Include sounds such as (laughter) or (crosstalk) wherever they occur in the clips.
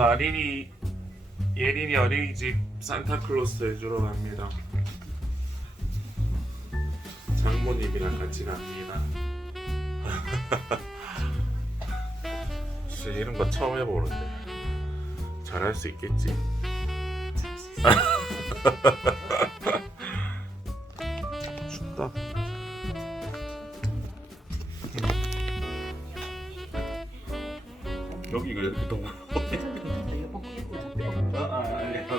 오늘 아린이 예린이 어린이집 산타클로스 해주러 갑니다. 장모님이랑 같이 갑니다. (laughs) 진짜 이런 거 처음 해보는데 잘할 수 있겠지? (laughs) 춥다. 여기가 이렇게.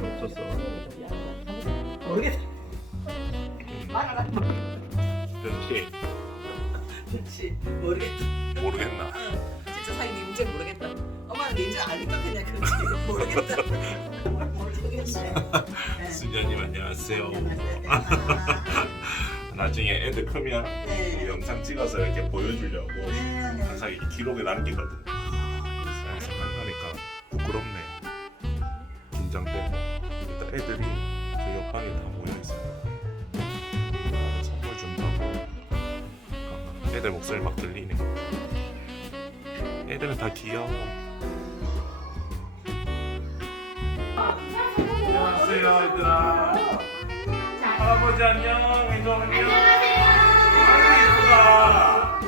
게 없었어. 모르겠다. 말하라. 그렇지 그렇지. 모르겠다. 모르겠나. 진짜 사이 님인지 모르겠다. 엄마는 님인지 아니까 그냥 그렇지. 모르겠다. 모르겠네. (laughs) 수녀님 안녕하세요. (laughs) 나중에 애들 크면 네. 영상 찍어서 이렇게 보여주려고 네. 항상 이 기록에 남기거든. 애들 목소리 막 들리네. 애들은 다 귀여워. 안녕하세요, 얘들아. 할아버지 안녕. 해줘 안녕. 이쁘다.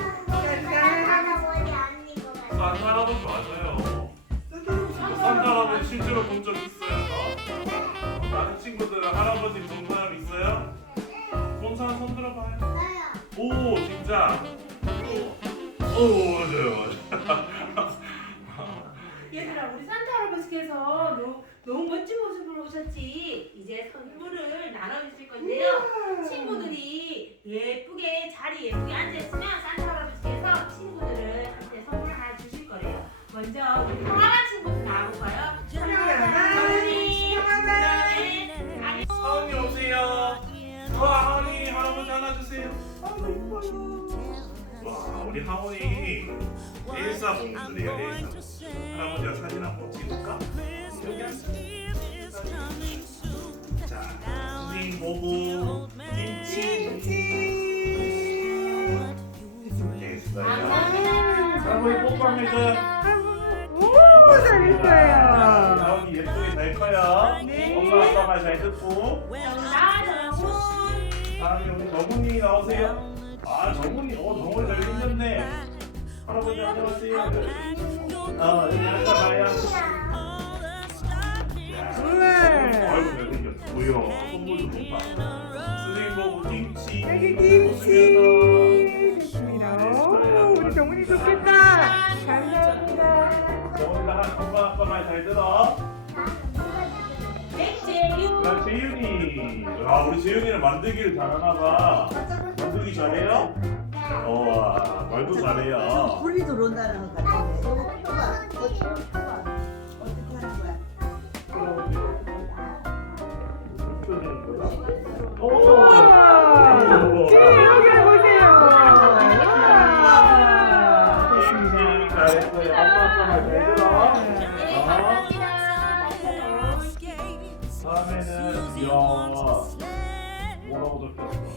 산타 할아버지 맞아요. 산타 할아버지 실제로 본 적 있어요? 너? 다른 친구들은 할아버지 본사 오 맞아요 맞아요. 얘들아 우리 산타 할아버지께서 너무, 너무 멋진 모습으로 오셨지. 이제 선물을 나눠주실 건데요. 친구들이 예쁘게 자리 예쁘게 앉아있으면 산타 할아버지께서 친구들한테 선물을 하나 주실 거래요. 먼저 우리 평화가 친구들 나와볼까요? 정훈이 그다음에 아니 하은이 오세요. 와 하은이 할아버지 하나 주세요. 와 우리 하은이 일사 봉들이에요 일사. 할아버지가 사진 한번 찍을까? 여기 앉아. 자, 선생님 보고 김치. 네, 있어요. 할아버지 뽀뽀합니다. 오, 잘했어요. 하은이 예쁘게 잘 커요. 엄마 아빠 말 잘 듣고. 나와서 다음에 우리 정훈이 나오세요. 아 정훈이, 어 정훈이 잘 생겼네. 할아버지 안녕하세요. 어 여기 앉아봐요. 아이고 잘생겼어. 뭐야? 선물도 못 봐. 선생님 보고 김치. 여기. 김치 됐습니다. 오, 우리 정훈이 좋겠다. 감사합니다. 정훈이가 한 엄마 아빠 말 잘 들어. 백제유 나 재윤이. 아 우리 재윤이는 만들기를 잘하나 봐. 잘해요? 어 말도 잘해요. 불이 들어온다는. 이거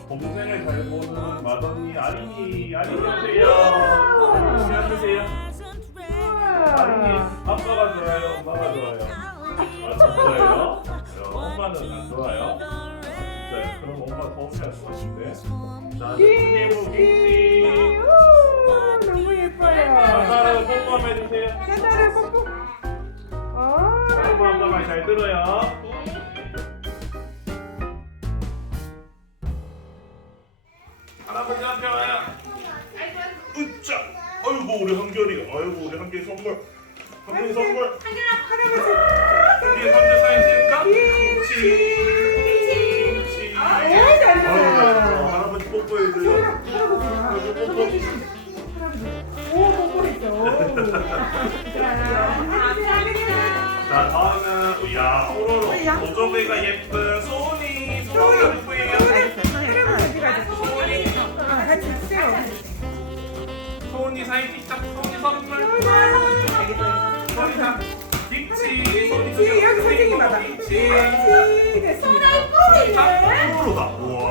동생을 잘 보는 마더니 아린이 아린이 오세요. 아린이 아빠가 좋아요, 엄마가 좋아요. 아 진짜요? 야, 엄마는 안 좋아요? 진짜요? 그럼 엄마 더 혼날 것 같은데. 김치. 오, 너무 예뻐요. 감사합니다. 뽀뽀 해주세요. 산타를 뽀뽀. 아, 말잘 들어요. 우리 한결이. 아이고 우리 한결이 선물. 한결이 선물. 한결이 선물 찍을까? 김치. 김치. 오, 잘했어요. 아이고, 할아버지 뽀뽀해줘요. 할아버지. 뽀뽀. 오, 뽀뽀했죠. (laughs) 자, 자 야, 뽀로로. 보조개가 예쁜 사인 틱탁. 소니 선물. 빅치. 소니 뒤에 여기 선생님 봐봐. 같이 됐습니다. 사. 뽀로로다. 우와.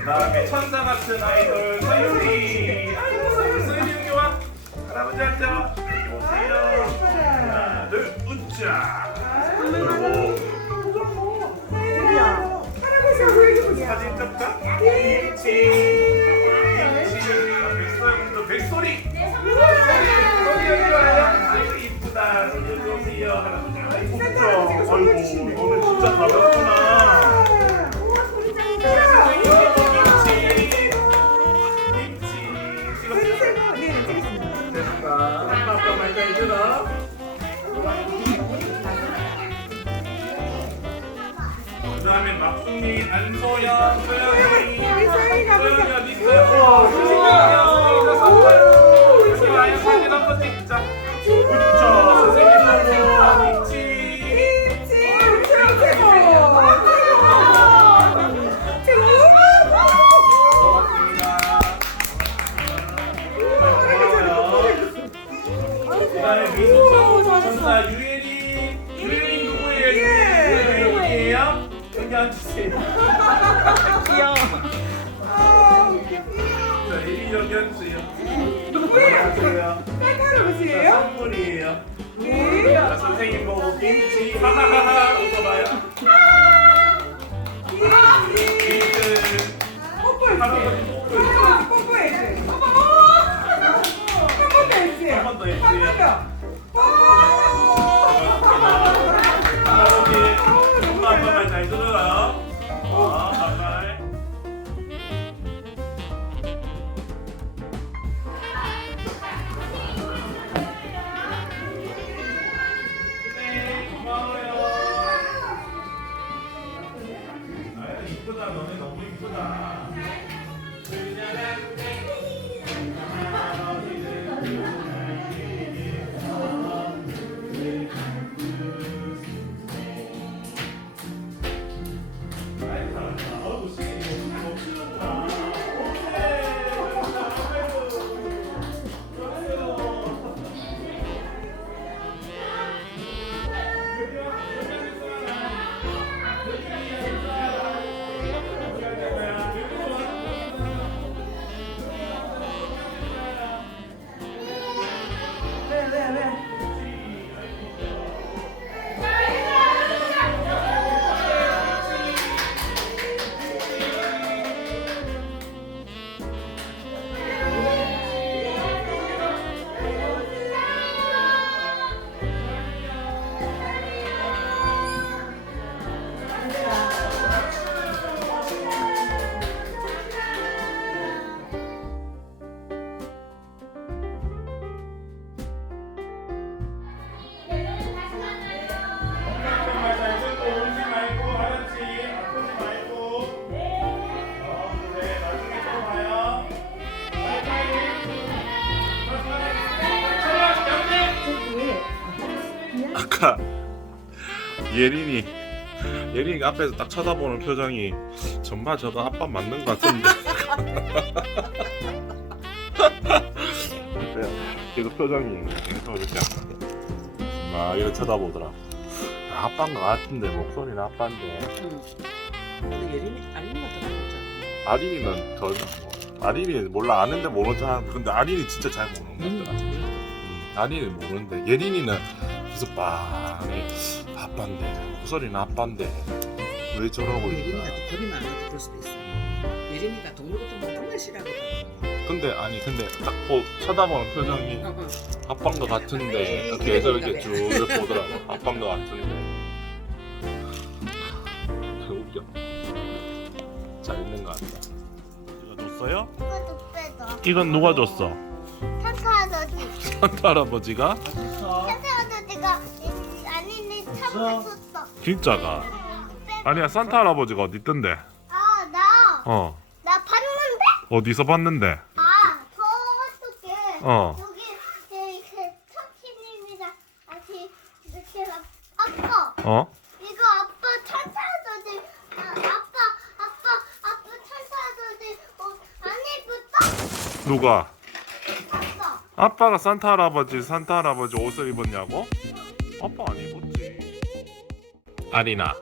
그다음에 천사 같은 아이돌 서유리. 아이고 서유리 서유리 여기 와. 할아버지 앉아. 오세요. 하나 둘 웃자. 사진 찍자. 김치. 김치. 백소리 백소리. 이쁘다. 여기 오세요. 할아버지. 아이고 진짜. 가볍구 막둥이 안소영, 소영이, 소영이가 소영이 있어요? 소영이가 선물. 사진 한번 찍자. 선생님 너무 있지. 미소 천사 유예리. 앉으세요. 아, 웃겨. 자, 예리 여기 앉으세요. 안녕하세요. 딸 자, 할아버지예요? 선물이에요. 네. 자, 선생님 보고 김치 하하하하 (laughs) 예린이 예린이가 앞에서 딱 쳐다보는 표정이 정말 저거 아빠 맞는 것 같은데 (laughs) 그래요. 계속 표정이 계속 이렇게 막 이렇게 쳐다보더라 아빠인 것 같은데 목소리는 아빠인데 응. 근데 예림이 아닌마다 보자. 아린이는 더 뭐, 아린이 몰라 아는데 알았는데 근데 아린이 진짜 잘 모르는 것 같더라 음, 아린이는 모르는데 예린이는 계속 빤히 아빠인데 목소리는 아빠인데 왜 저러고 예림이가 있나 또 겁이 많아서 그럴 수도 있어. 예림이가 동물 같은 거 정말 싫어하거든. 근데 아니 근데 딱 보, 쳐다보는 표정이 어, 어. 아빠인 것 같은데 계속 이렇게 쭉 보더라고 아빠인 것 같은데 웃겨 잘 있는 것 같다 이거 줬어요? 이것도. 이건 누가 줬어? 산타 아저씨. 산타 할아버지가? 이- 아니 내 차에 줬어. 진짜가 아니야 산타 할아버지가 어디 있던데 아, 나, 어 나 봤는데? 어디서 봤는데 아, 저쪽에 어. 여기 이렇게 터키님이랑 같이 이렇게 막 아빠 어? 이거 아빠 천사 아저씨 아, 아빠 아빠 아빠 천사 아저씨 어, 안 입었어? 누가? 아빠 아빠가 산타 할아버지 산타 할아버지 옷을 입었냐고? 아빠 안 입었지. 아리나.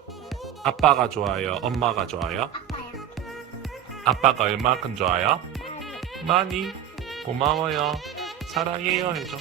아빠가 좋아요. 엄마가 좋아요. 아빠야 아빠가 얼마큼 좋아요? 많이. 고마워요. 사랑해요 해줘.